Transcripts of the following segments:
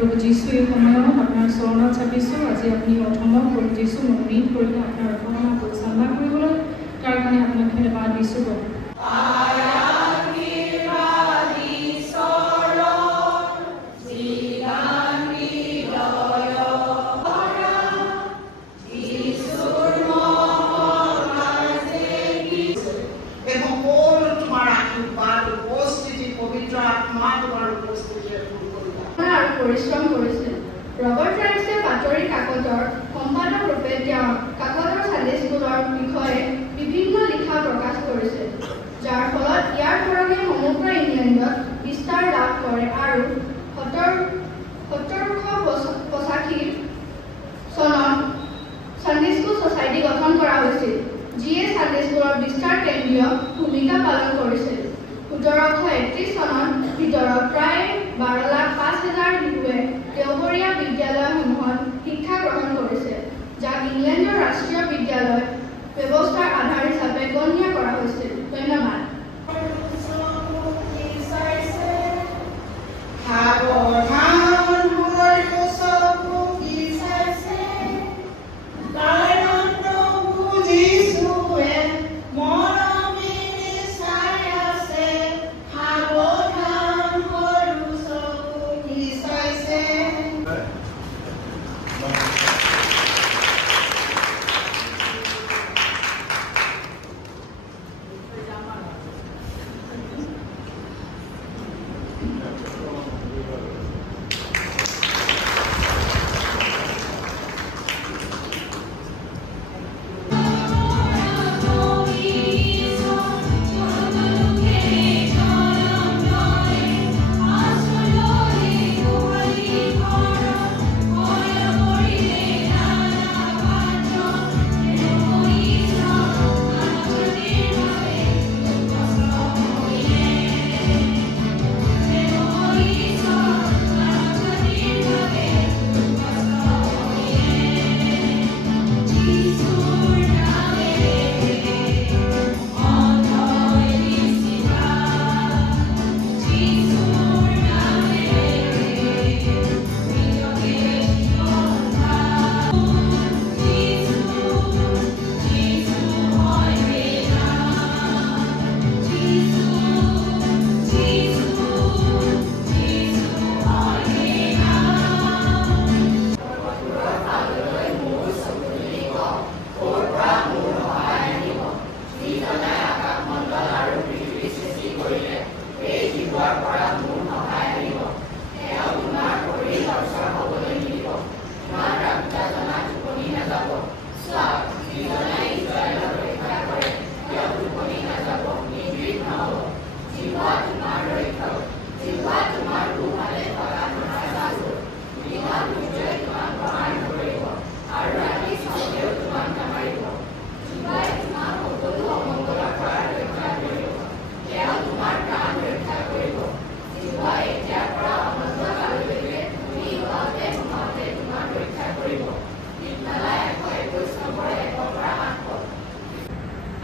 প্ৰভু যীশু এই সময়ত আপোনাৰ চৰণত চাপিছোঁ। আজি আপুনি অধমক প্ৰভু যীশু মনোনীত কৰিলে আপোনাৰ ৰক্ষণা পৰিচালনা কৰিবলৈ, তাৰ কাৰণে আপোনাক ধন্যবাদ দিছোঁ। পৰিশ্ৰম কৰিছিল। ৰবাৰ্ট ৰাইছে বাতৰি কাকতৰ সম্পাদক ৰূপে তেওঁ কাকতৰ চালিচবোৰৰ বিষয়ে বিভিন্ন লিখা প্ৰকাশ কৰিছিল, যাৰ ফলত ইয়াৰ ধৰণে সমগ্ৰ ইংলেণ্ডত বিস্তাৰ লাভ কৰে আৰু 1785 চনত চানডে স্কুল ছ'চাইটি গঠন কৰা হৈছিল, যিয়ে চানডে স্কুলৰ বিস্তাৰ কেন্দ্ৰীয় ভূমিকা পালন কৰিছিল। 1731 চনত ভিতৰত প্ৰায় 12,05,000 শিশুৱে দেওবৰীয়া বিদ্যালয়সমূহত শিক্ষা গ্ৰহণ কৰিছে, যাক ইংলেণ্ডৰ ৰাষ্ট্ৰীয় বিদ্যালয় ব্যৱস্থাৰ আধাৰ হিচাপে গণ্য কৰা হৈছিল। ধন্যবাদ।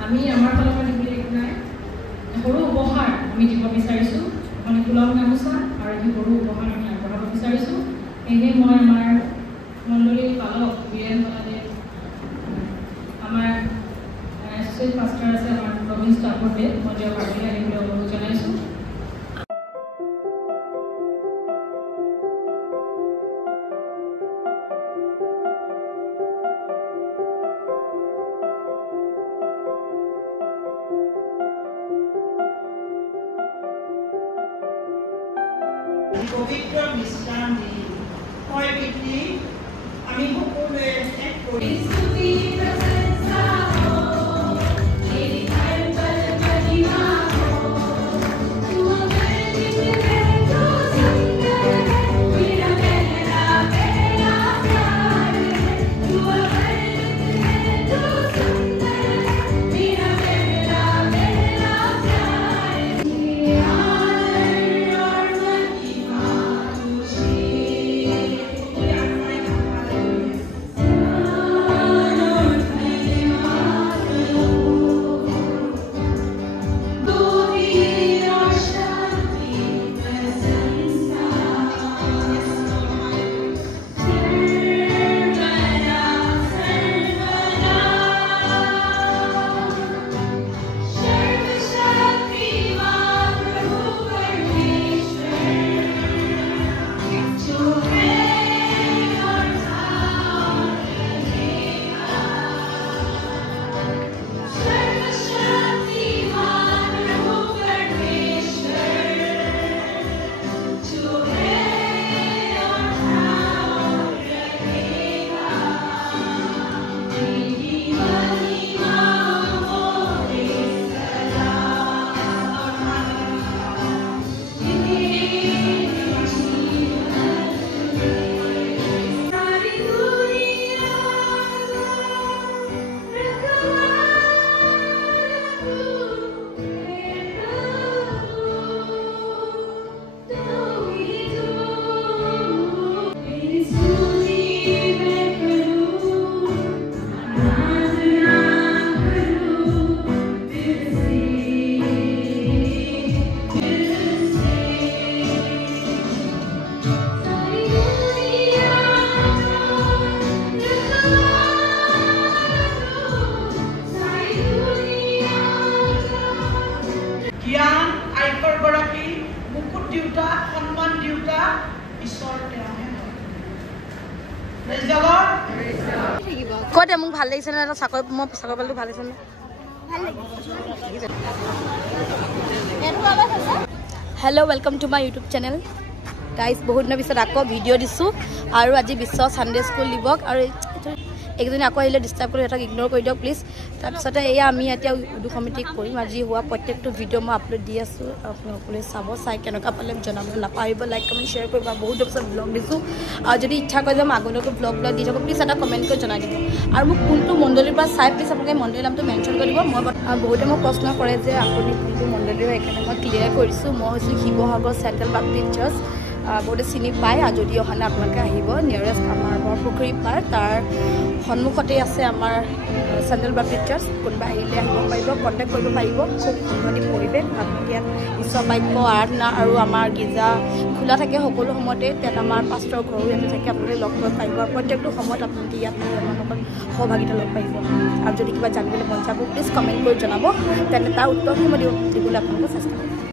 আমি আমাৰ ফালৰ পৰা দিবলৈ একো নাই, সৰু উপহাৰ আমি দিব বিচাৰিছোঁ। মানে ফুলৰ গামোচা আৰু এটি সৰু উপহাৰ আমি আগবঢ়াব বিচাৰিছোঁ। সেয়েহে মই আমাৰ মণ্ডলীৰ পালক বীৰেন বালাদেৱ, আমাৰ এছ'চিয়েট মাষ্টাৰ আছে আমাৰ প্ৰবীণ ষ্টাফৰ দেৱ, মই তেওঁক আগলৈ আহিবলৈ অনুৰোধ জনাইছোঁ। পবিত্ৰ বিশ্ৰাম দিন হয় পিতৃ, আমি সকলোৱে এক কৰি Oh লাগিব কৈ দে মোক ভাল লাগিছে নে চাকৰি মই চাকৰি পালোঁ ভাল লাগিছে নে hello' welcome to my YouTube channel guys বহুত দিনৰ পিছত আকৌ ভিডিঅ' দিছোঁ আৰু আজি বিশ্ব ছানডে স্কুল দিৱস আৰু এইকেইজনী আকৌ আহিলে ডিষ্টাৰ্ব কৰি সিহঁতক ইগন'ৰ কৰি দিয়ক প্লিজ তাৰপিছতে এয়া আমি এতিয়া উদু কমিটিক কৰিম আজি হোৱা প্ৰত্যেকটো ভিডিঅ' মই আপলোড দি আছোঁ আপুনি সকলোৱে চাব চাই কেনেকুৱা পালে জনাবলৈ নাপাহৰিব লাইক কমেণ্ট শ্বেয়াৰ কৰিব বহুত দিনৰ পিছত ব্লগ দিছোঁ আৰু যদি ইচ্ছা কৰে যে মই আগলৈকে ব্লগ দি থাকোঁ প্লিজ এটা কমেণ্ট কৰি জনাই দিব আৰু মোক কোনটো মণ্ডলীৰ পৰা চাই প্লিজ আপোনালোকে মণ্ডলীৰ নামটো মেনশ্যন কৰি দিব মই বহুতে মোক প্ৰশ্ন কৰে যে আপুনি কোনটো মণ্ডলীৰ সেইকাৰণে মই ক্লিয়াৰ কৰিছোঁ মই হৈছোঁ শিৱসাগৰ চেণ্ট্ৰেল বাপ্টিষ্ট চাৰ্চ বহুতে চিনি পায় আৰু যদি অহা নাই আপোনালোকে আহিব নিয়াৰেষ্ট আমাৰ বৰপুখুৰী পাৰ তাৰ সন্মুখতেই আছে আমাৰ চেণ্ট্ৰেল বাপ্টিষ্ট চাৰ্চ কোনোবা আহিলে আহিব পাৰিব কণ্টেক্ট কৰিব পাৰিব খুব সাংঘাতিক পৰিৱেশ আপোনালোকে ইয়াত ঈশ্বৰ বাক্য আৰাধনা আৰু আমাৰ গীৰ্জা খোলা থাকে সকলো সময়তে তাত আমাৰ পাষ্টৰ ঘৰো ইয়াতে থাকে আপোনালোকে লগ কৰিব পাৰিব আৰু প্ৰত্যেকটো সময়ত আপোনালোকে ইয়াত মানুহৰ সহভাগিতা লগ পাৰিব আৰু যদি কিবা জানিবলৈ মন যাব প্লিজ কমেণ্ট কৰি জনাব তেন্তে তাৰ উত্তৰখিনি মই দিবলৈ আপোনালোকে চেষ্টা কৰিম